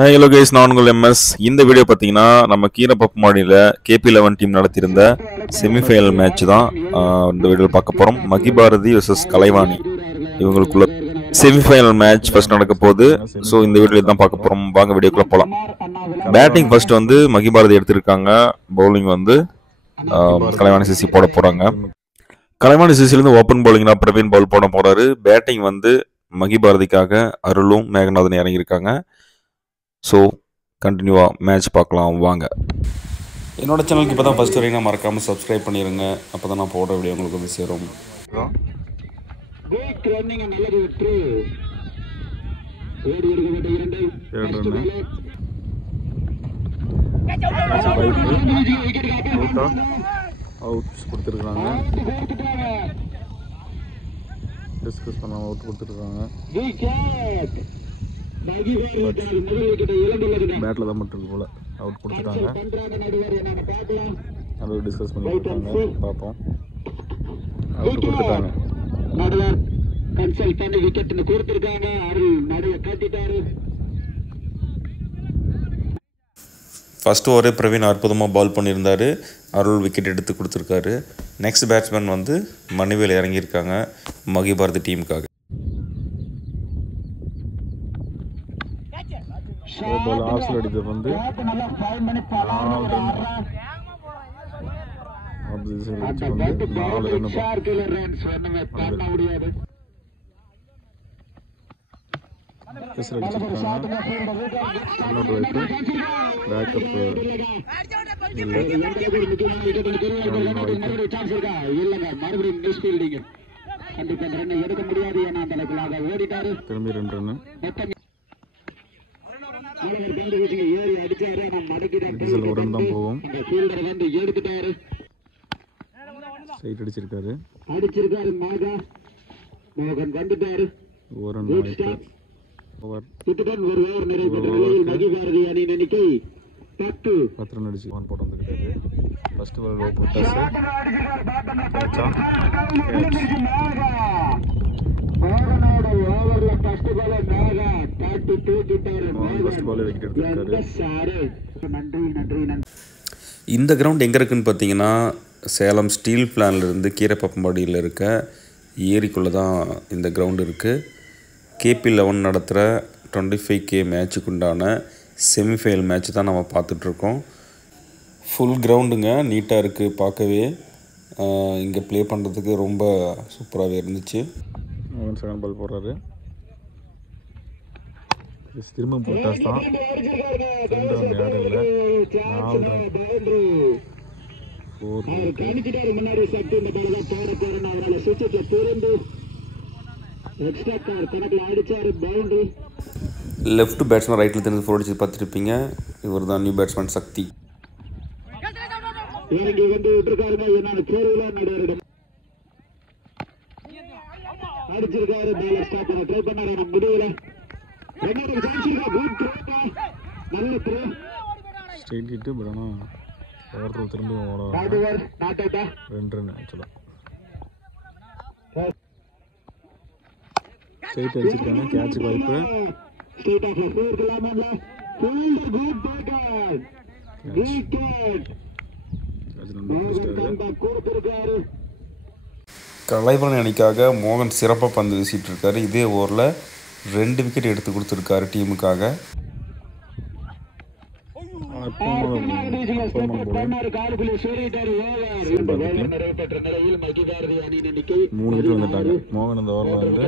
Hello guys, நான் உங்கள் MS. இந்த வீடியோ பார்த்தீங்கன்னா நம்ம கீரப்பமாடியில் KP11 டீம் நடத்தியிருந்த செமிஃபைனல் மேட்ச் தான் இந்த வீடியோவில் பார்க்க போகிறோம். மகி பாரதி vs கலைவாணி இவங்களுக்குள்ள செமிஃபைனல் மேட்ச் ஃபர்ஸ்ட் நடக்க போகுது. ஸோ இந்த வீடியோவில் தான் பார்க்க போகிறோம். வாங்க வீடியோக்குள்ளே போகலாம். பேட்டிங் ஃபர்ஸ்ட் வந்து மகி பாரதி எடுத்திருக்காங்க. பவுலிங் வந்து கலைவாணி சிசி போட போகிறாங்க. கலைவாணி சிசிலேருந்து ஓப்பன் பவுலிங் தான் பிரவீன் பவுல் போட போகிறாரு. பேட்டிங் வந்து மகி பாரதிக்காக அருளும் மேகநாதன் இறங்கியிருக்காங்க. ஸோ கண்டினியூவாக மேட்ச் பார்க்கலாம் வாங்க. என்னோட சேனலுக்கு இப்போ தான் ஃபஸ்ட் வரைக்கும் மறக்காமல் சப்ஸ்கிரைப் பண்ணிடுங்க. அப்போ தான் நான் போடுற வீடியோ உங்களுக்கு வந்து சேரும். அவுட்ஸ் கொடுத்துருக்காங்க. டிஸ்கஸ் பண்ணாமல் அவுட் கொடுத்துருக்காங்க. பேட்டில் தான் மட்டும் போல அவுட் கொடுத்துட்டாங்க. அது டிஸ்கஸ் பண்ணிருக்காங்க. பார்ப்போம். அவுட் கொடுத்துட்டாங்க. ஃபர்ஸ்ட் ஓவரே பிரவீன் அற்புதமாக பால் பண்ணியிருந்தார். அருள் விக்கெட் எடுத்து கொடுத்துருக்காரு. நெக்ஸ்ட் பேட்ஸ்மேன் வந்து மணிவேல் இறங்கியிருக்காங்க மகி பாரதி டீமுக்காக. அடித்தது வந்து 4 திரும்பி 2 ரன். தான் போகும். சைட் அடிச்சிருக்காரு. மோகன் வந்துட்டாரு. ஒரு ஓவர் 10 ரன் அடிச்சு போட்டு வந்துருக்காரு. First ball low போட்டாஸ். இந்த கிரவுண்ட் எங்கே இருக்குன்னு பார்த்தீங்கன்னா சேலம் ஸ்டீல் பிளான்லேருந்து கீரப்பமாடியில் இருக்க ஏரிக்குள்ளே தான் இந்த கிரவுண்டு இருக்குது. KP11 நடத்துகிற 25K மேட்சுக்கு உண்டான செமிஃபைனல் மேட்ச் தான் நம்ம பார்த்துட்ருக்கோம். ஃபுல் கிரவுண்டுங்க, நீட்டாக இருக்குது பார்க்கவே. இங்கே ப்ளே பண்ணுறதுக்கு ரொம்ப சூப்பராகவே இருந்துச்சு. செகண்ட் பால் போடுறாரு. திரும்ப போட்டாஸ் தான். 2 ரன் யாரும் இல்லை. 4 ரன் 4 லெஃப்ட் பேட்ஸ்மேன் ரைட்டில் தெரிஞ்சு 4 அடிச்சு பார்த்துருப்பீங்க. இவர் தான் நியூ பேட்ஸ்மேன் சக்தி. அடிச்சிருக்காரு. ட்ரை பண்ணாரு, முடியல. Straight hit. பட் ஆனால் ஓவர்த்ரோ திரும்பி ஓட 2 ரன் ஆக்சுவலாக. ஸ்ட்ரெயிட் அடிச்சிருக்காங்க. கேட்ச் வாய்ப்பு. கலைவாணி அணிக்காக மோகன் சிறப்பாக பந்து வீசிட்டு இருக்காரு. இதே ஓவரில் 2 விக்கெட் எடுத்து கொடுத்துருக்காரு டீமுக்காக. மோகன் இந்த ஓவரில் வந்து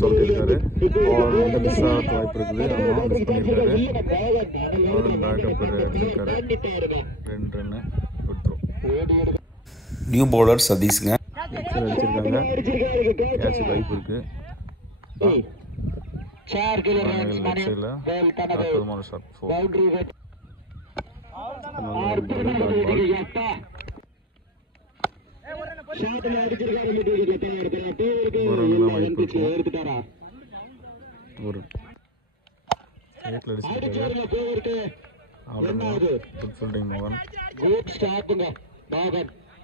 சொல்லியிருக்காரு. மிஸ் ஆக வாய்ப்பு இருக்குது. மிஸ் பண்ணியிருக்காரு. பேக்கப் எடுத்திருக்காரு. 2 ரன்னு கொடுத்துரும். நியூ பவுலர் சதீஷ்ங்க அடிச்சிருக்காங்க. கேட்ச் வாய்ப்பு இருக்கு. அற்புதமான ஷாட். 4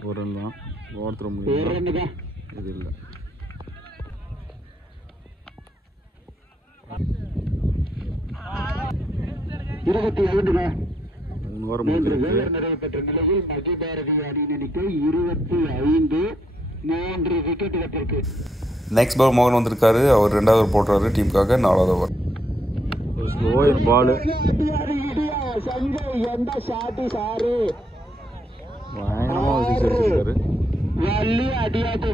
ஒரு ரன் தான். ஓவர் த்ரோ முடியும். இது இல்லை. 25 3 ஓவர் முடிஞ்சிருக்கு. நிறைவு பெற்ற நிலையில் மகி பாரதி அணியின் எண்ணிக்கை 25, 3 விக்கெட் இழப்பிற்கு. நெக்ஸ்ட் பால் மோகன் வந்திருக்காரு. அவர் 2வது ஓவர் போடுறாரு டீமுக்காக. 4வது ஓவர் ஸ்லோயர் பால். பயங்கரமாக சிக்ஸ் அடிச்சிருக்காரு.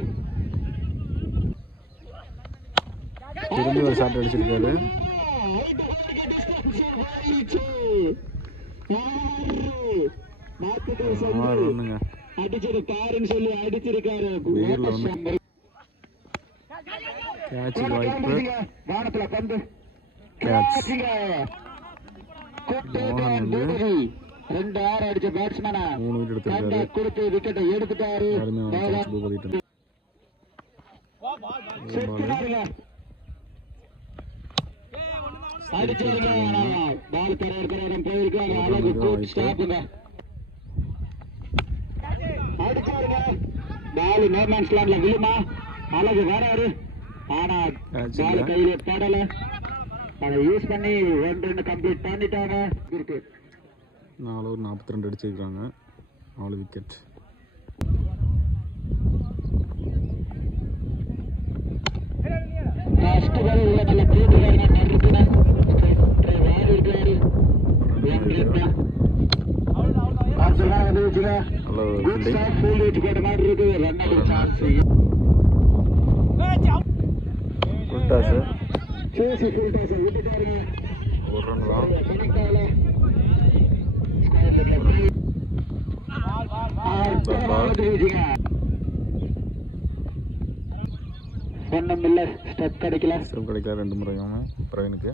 திரும்பி ஒரு ஷாட் அடிச்சிருக்காரு. 6 ரன்னுங்க. வெயில்ல வந்து கேட்ச் வாய்ப்பு. கேட்ச் மோகன் வந்து 2 6 அடிச்ச பேட்ஸ்மேனா 3 விக்கெட் எடுத்திருக்காரு. கொடுத்து விக்கெட்டை எடுத்துட்டாரு. பால் கரையரம் போயிருக்காரு. அழகு குட் ஸ்டாப்புங்க. அடிச்சாருங்க. பால் நோமேன்ஸ் லேண்ட்ல விழுமா. அழகு வராரு. ஆனா பால் கையில படல. அதை யூஸ் பண்ணி 1 ரன் கம்ப்ளீட் பண்ணிட்டாங்க. 4 ஓவர் 42 அடிச்சிருக்காங்க. 4 விக்கெட். ஃபர்ஸ்ட் பால் உள்ள நல்ல போட்டுறாங்க. நறுக்குன வாடி இருக்காரு. ஆன்சர் வந்துச்சுங்க. Hello good start. Full hit போட்ட மாதிரி இருக்கு. ரன் அடி சான்ஸ். Full toss. சேசி ஃபுல் டாஸ் விட்டுட்டாருங்க. 1 ரன் தான். ஒன்றும் இல்லை. ஸ்டெப் கிடைக்கல. 2 முறையும் பிரவீனுக்கு.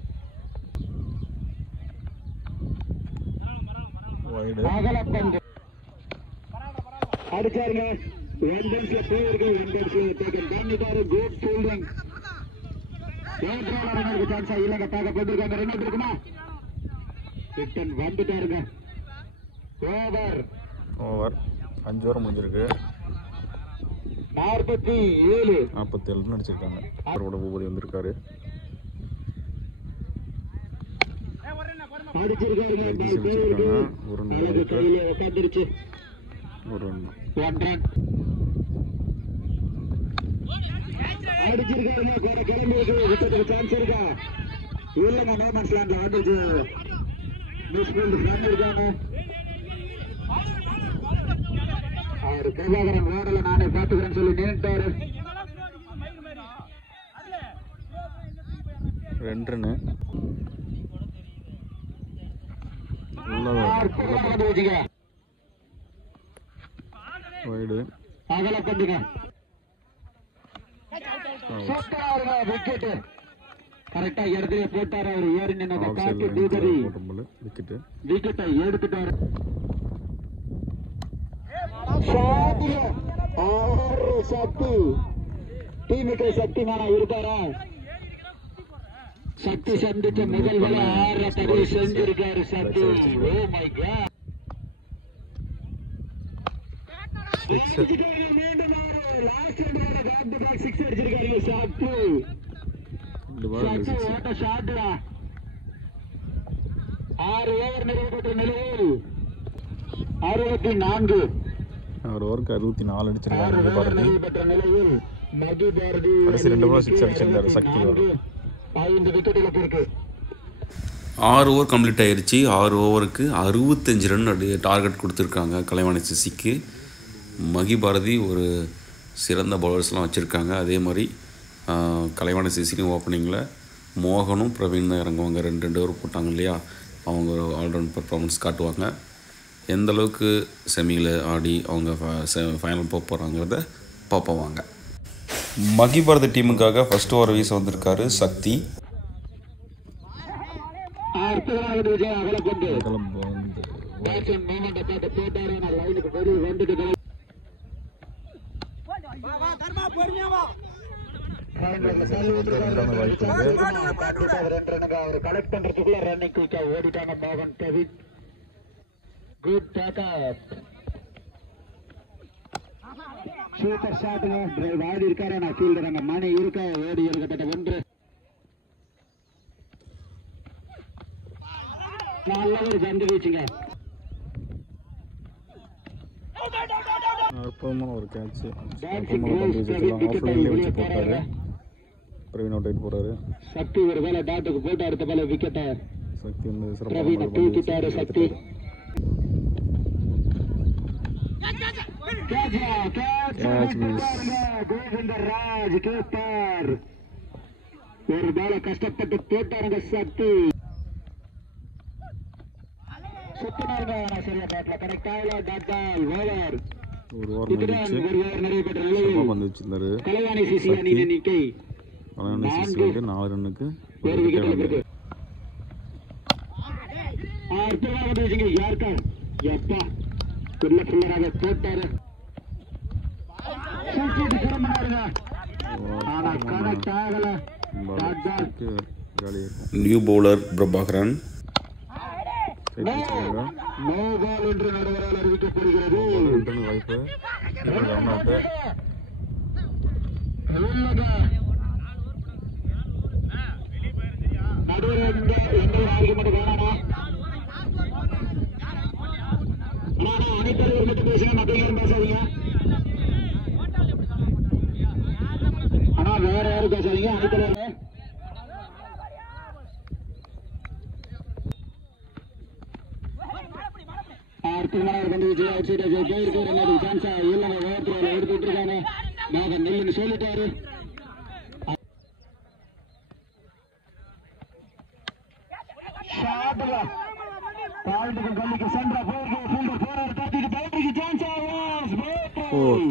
வைடு அடிச்சாருங்க. 1 ரன்ஸ்ல போயிருக்கு. 1 ரன்ஸ்ல டேக்கன் பண்ணிட்டாரு. Good fielding. ரன்னருக்கு சான்ஸா இல்லைங்க. பார்க்க போட்டிருக்காங்க. ரன் இருக்குமா? ரிட்டன் வந்துட்டாருங்க. ஓவர் 5 ஓவர் முடிஞ்சிருக்கு. 47 ரன் அடிச்சிருக்காங்க. அவரோட பூபதி வந்திருக்காரு. அடிச்சிருக்காருங்க. ஒரு ரன் உட்காந்துருச்சு. 1 ரன். 1 ரன் அடிச்சிருக்காருங்க. கிளம்பி விக்கெட்டுக்கு சான்ஸ் இருக்கா? இல்லைங்க. நோமேன்ஸ் லேண்ட்ல வந்துச்சு. மிஸ் ஃபீல்ட் ரன் இருக்காங்க. அவர் பிரபாகரன் ஓடல நானே பார்த்துக்கிறேன்னு சொல்லி நின்றுட்டாரு. 2 ரன்னு. வைடு அகல பண்ணுங்க. விக்கெட் கரெக்டா இடத்துல போட்டாரு. அவர் ஏறி நின்று காட்டு பூபதி விக்கெட்டை எடுத்துட்டாரு. சக்தி டீமுக்கு சக்திமானா இருக்காரா? சக்தி சந்திச்ச முதல் வேலை 6 பதிவு செஞ்சிருக்காரு சக்தி. Oh my God. மீண்டும் லாஸ்ட் பேக் டு பேக் 6 அடிச்சிருக்காரு சக்தி. ஓட்ட ஷாட்ல 6 ஓவர் நிறைவு பெற்ற நிலையில் 64. 6 ஓவருக்கு 64 அடிச்சிருக்காரு. நிறைவு பெற்ற நிலையில் மகி பாரதி கடைசி 2 பால் 6 அடிச்சிருந்தாரு சக்தி. 5 விக்கெட் இழப்பிற்கு. 6 ஓவர் கம்ப்ளீட் ஆயிடுச்சு. 6 ஓவருக்கு 65 ரன் டார்கெட் கொடுத்துருக்காங்க கலைவாணி சிசிக்கு. மகி பாரதி ஒரு சிறந்த பவுலர்ஸ்லாம் வச்சுருக்காங்க. அதே மாதிரி கலைவாணி சிசிக்கும் ஓப்பனிங்கில் மோகனும் பிரவீன் தான் இறங்குவாங்க. 2 ஓவர் போட்டாங்க இல்லையா, அவங்க ஒரு ஆல்ரவுண்ட் பர்ஃபார்மன்ஸ் காட்டுவாங்க. எந்த அளவுக்கு செமியில் ஆடி அவங்க ஃபைனல் போக போகிறாங்கிறத பார்ப்போம். மகி பாரதி டீமுக்காக ஃபர்ஸ்ட் ஓவர் வீச வந்திருக்காரு சக்தி. கலெக்ட் பண்றதுக்குள்ள ரன்னிங் குயிக்கா ஓடிட்டாங்க மோகன் பிரவீன். Good take up. சூப்பர் ஷாட்டுங்க. டிரைவ் ஆடி இருக்காரு. நான் ஃபீல்டர் அங்க மணி இருக்க ஓடி எடுக்கப்பட்ட 1. நல்ல ஒரு பந்து வீச்சுங்க. அற்புதமான ஒரு கேட்ச். அற்புதமான பந்து வீச்சுலாம் ஆஃப் லைன்லேயே வச்சு போட்டாரு. பிரவீன் அவுட் ஆகிட்டு போறாரு. சக்தி ஒரு வேலை டாட்டுக்கு போட்டு அடுத்த பால விக்கெட்டை சக்தி வந்து பிரவீனை தூக்கிட்டாரு. சக்தி கோவிந்தராஜ் கேப்பார். ஒரு பால கஷ்டப்பட்டு போட்டாருங்க. சக்தி சுத்தினாருங்க. சரியா பேட்ல கரெக்ட் ஆகல. Dot ball over. ஒரு ஓவர் நிறைய பெற்ற பந்து வச்சிருந்தாரு. கலைவாணி சிசி அணி எண்ணிக்கை 4 ரன்னுக்கு ஒரு விக்கெட் இருக்கு. அற்புதமாக வச்சுங்க. யார்கர் எப்பா குள்ள பிள்ளராக போட்டாரு. திரும்பினாருங்க. ஆனா கரெக்ட் ஆகல. New bowler Prabhakaran. No ball என்று நடுவரால் அறிவிக்கப்படுகிறது. வாய்ப்பு நடுவர் எந்த ஆர்குமெண்ட் வேணாமா? அனைத்தலைவர் மட்டும் பேசுங்க, மற்ற யாரும் பேசாதீங்க. ஆனா வேற யாரும் பேசாதீங்க. அனைத்தலைவர் அற்புதமான பந்து வச்சு அவுட் சைட் போயிருக்கு. ரெண்டாவது சான்ஸா இல்லைங்க. ஓவர்த்ரோல எடுத்துட்டு இருக்காங்க. மோகன் நெல்லுன்னு சொல்லிட்டாரு. பாயிண்ட்டுக்கு கல்லிக்கு சென்றா போயிருக்கு. ஃபீல்டர் போறாரு. தட்டிட்டு பவுண்டரிக்கு சான்ஸ் ஆகும்.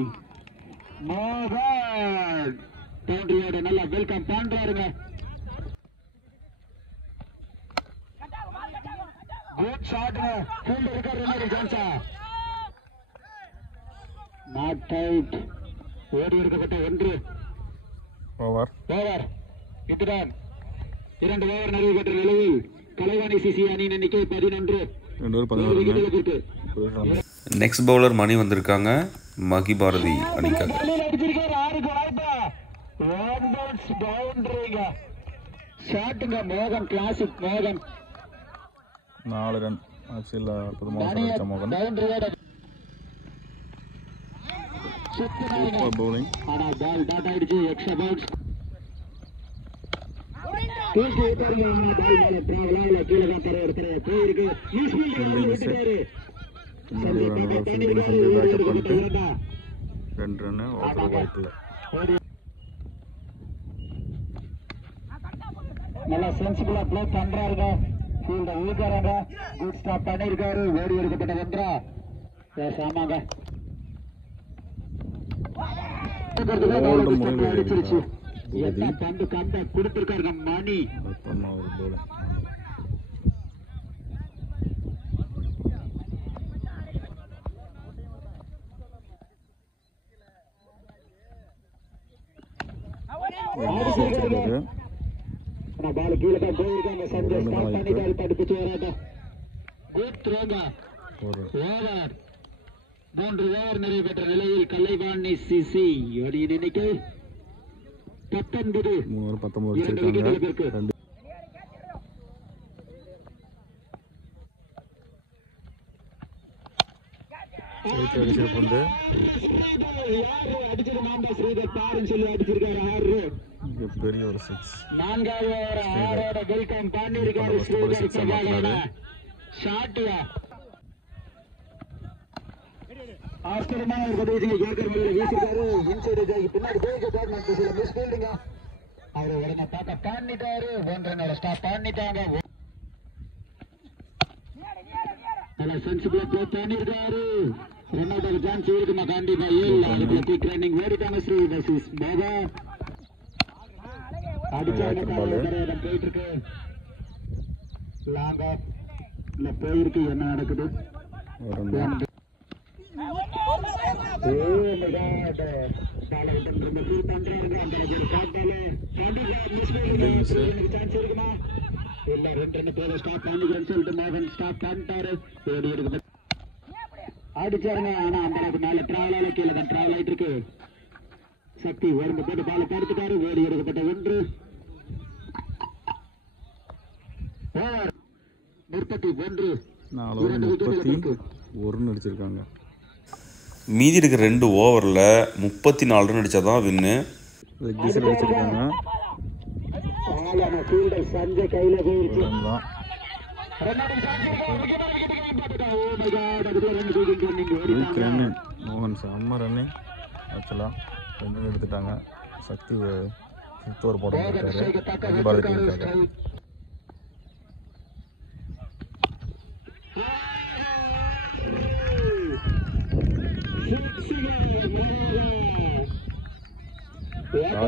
மோகன் பவுண்டரியோட நல்லா வெல்கம் பண்றாருங்க. குட் ஷாட்ங்க. ஃபீல்டர் இருக்காரு. ரெண்டாவது சான்ஸா நாட் அவுட். ஓடி எடுக்கப்பட்ட 1 ஓவர். இதுதான் 2 ஓவர் நிறைவு பெற்ற நிலையில் கலைவாணி சிசி அணியின் எண்ணிக்கை 11. நெக்ஸ்ட் பவுலர் மணி வந்திருக்காங்க மகி பாரதி அணிக்காக. மோகன் கிளாசிக். மோகன் 4 ரன் ஆக்சுவலா அற்புதமான மோகன். பவுலிங். ஆனா பால் டாட் ஆயிடுச்சு. Extra bounce. நல்லா சென்சிபிளா ப்ளே பண்றாருங்க. ஃபீல்டர் ஊக்காராங்க. குட் ஸ்டாப் பண்ணிருக்காரு. ஓடி எடுக்கப்பட்ட 1. ஆமாங்க. அடிச்சிருச்சு. பந்து கம்ப கொடுத்திருக்காருங்க மணி. பால் கீழே தான் போயிருக்காங்க. சஞ்சய் ஸ்டாப் பண்ணிட்டாரு. தடுப்பிச்சு வராட்டா. குட் த்ரோங்க. ஓவர். 3 ஓவர் நிறைவு பெற்ற நிலையில் கலைவாணி சிசி அணியின் எண்ணிக்கை 19. 19 வச்சிருக்காங்க. பெரிய ஒரு 6. 4வது ஓவர் 6 வெல்கம் பண்ணிருக்காரு. ஸ்ரீதர் பிரபாகரன் ஷாட்யா. ஆஸ்திரேலியா ஒரு பதிவு ஜோக்கர் மேல வீசிருக்காரு. இன்சைட் ஜாக்கி பின்னாடி போயிட்டு பேட்மேன் சில மிஸ் ஃபீல்டிங்க. அவரு உடனே பாக்க பண்ணிட்டாரு. 1 ரன் ஸ்டாப் பண்ணிட்டாங்க. நல்லா சென்சிபிளா ப்ளே பண்ணிருக்காரு. ரெண்டாவது சான்ஸ் இருக்குமா? கண்டிப்பா 7 அதுக்குள்ள குயிக் ரன்னிங் ஓடிட்டாங்க. ஸ்ரீ வர்சஸ் பாபா அடிச்சாங்க. போயிட்டு இருக்கு. லாங் ஆஃப் இல்ல போயிருக்கு. என்ன நடக்குது? அடிச்சாருங்க. ஆனா அந்த அளவுக்கு மேல டிராவல் கீழே தான் டிராவல் ஆயிட்டு இருக்கு. சக்தி வரும்பு போட்டு பால படுத்துட்டாரு. ஓடி எடுக்கப்பட்ட 1. 4 ஓவர் 31 அடிச்சிருக்காங்க. மீதி இருக்கிற 2 ஓவரில் 34 ரன் அடித்தா தான் வின்னு. கீசர் அடிச்சிருக்காங்க. மோகன் செம்ம ரன்னிங். ஆக்சுவலாக 2 ரன் எடுத்துட்டாங்க. சக்தி 5th ஓவர் போட மாட்டாரு பாரதி டீமுக்காக.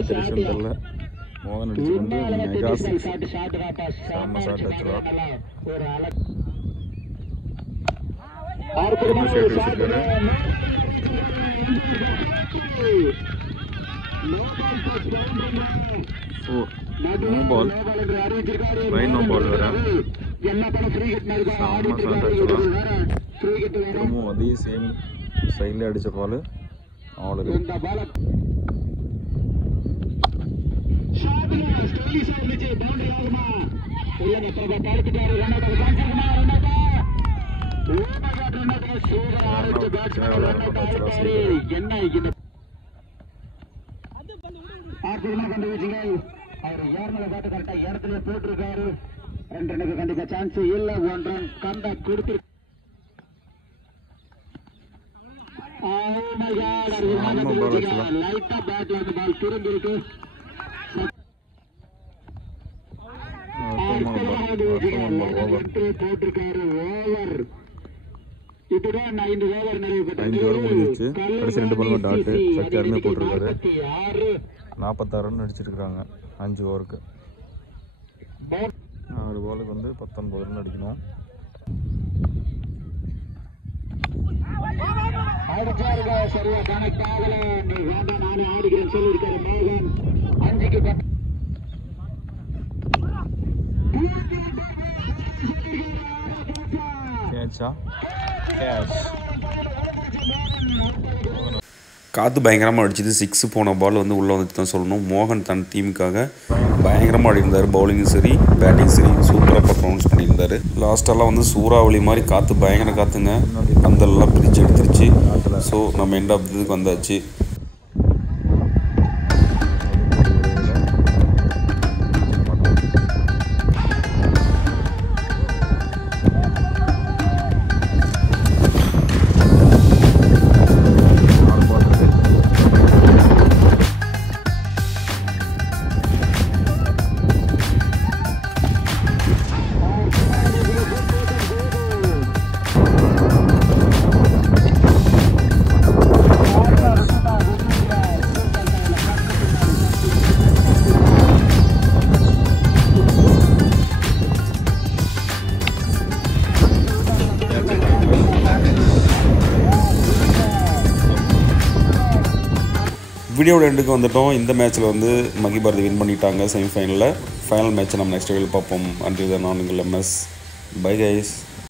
தெரியல மோகன் அடிச்சு வந்து மெகா 6 செம்ம ஷாட் ஆக்சுவலாக. நோ பால் வேற செம்ம ஷாட் ஆக்சுவலாக. திரும்பவும் அதே சேம் சைடில் அடித்த பால் ஆல். அவர் ஏர்மலை காட்டு கரெக்டா இடத்துல போட்டிருக்காரு. 2 ரனுக்கு கண்டிப்பா சான்ஸ் இல்ல. 1 ரன் கண்டா கொடுத்து லைட்டா பேட்ல அந்த பால் திரும்பி இருக்கு. போட்டிருக்காரு ஓவர். இதுதான் 5 ஓவர் நிறைவு முடிஞ்சிச்சு. கடைசி 2 பால் டாட் சக்தியாருமே போட்டிருக்காரு. 46 ரன் அடிச்சிருக்காங்க 5 ஓவருக்கு. 6 பாலுக்கு வந்து 19 ரன் அடிக்கணும். சரியா கனெக்ட் ஆகல. வேண்டாம் நானே ஆடுகிறேன் சொல்லியிருக்காரு மோகன். 5க்கு காற்று பயங்கரமாக அடிச்சது. 6 போன பால் வந்து உள்ளே வந்துட்டு தான் சொல்லணும். மோகன் தன் டீமுக்காக பயங்கரமாக ஆடிருந்தார். பவுலிங்கும் சரி பேட்டிங் சரி சூப்பராக பர்ஃபார்மன்ஸ் பண்ணியிருந்தார். லாஸ்ட்டெல்லாம் வந்து சூறாவளி மாதிரி காற்று பயங்கர காற்றுங்க. பந்தல்லாம் பிரித்து எடுத்துருச்சு. ஸோ நம்ம எண்ட் ஆஃப் இதுக்கு வந்தாச்சு. வீடியோட எண்டுக்கு வந்துட்டோம். இந்த மேட்ச்சில் வந்து மகி பாரதி வின் பண்ணிட்டாங்க செமிஃபைனலில். ஃபைனல் மேட்ச்சை நம்ம நெக்ஸ்ட் வீடியோவில் பார்ப்போம். அன்டில் தென் நான் உங்கள் MS. Bye guys.